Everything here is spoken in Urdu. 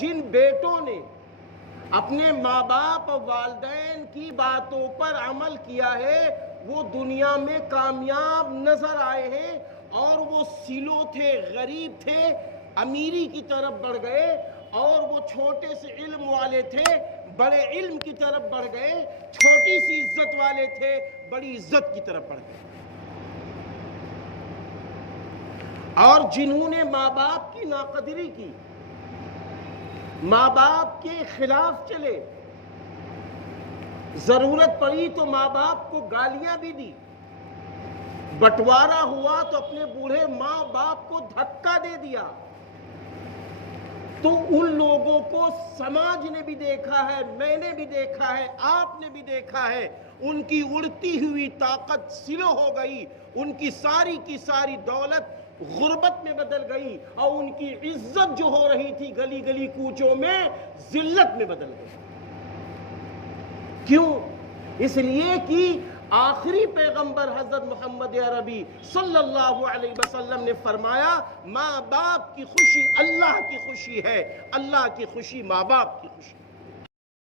جن بیٹوں نے اپنے ماں باپ اور والدین کی باتوں پر عمل کیا ہے وہ دنیا میں کامیاب نظر آئے ہیں، اور وہ سیلو تھے، غریب تھے، امیری کی طرف بڑھ گئے، اور وہ چھوٹے سے علم والے تھے، بڑے علم کی طرف بڑھ گئے، چھوٹی سی عزت والے تھے، بڑی عزت کی طرف بڑھ گئے۔ اور جنہوں نے ماں باپ کی ناقدری کی، ماں باپ کے خلاف چلے، ضرورت پڑی تو ماں باپ کو گالیاں بھی دی، بٹوارا ہوا تو اپنے بوڑھے ماں باپ کو دھکا دے دیا، تو ان لوگوں کو سماج نے بھی دیکھا ہے، میں نے بھی دیکھا ہے، آپ نے بھی دیکھا ہے، ان کی اڑتی ہوئی طاقت سلو ہو گئی، ان کی ساری دولت غربت میں بدل گئی، اور ان کی عزت جو ہو رہی تھی گلی گلی کوچوں میں ذلت میں بدل گئی۔ کیوں؟ اس لیے کہ آخری پیغمبر حضرت محمد عربی صلی اللہ علیہ وسلم نے فرمایا ماں باپ کی خوشی اللہ کی خوشی ہے، اللہ کی خوشی ماں باپ کی خوشی۔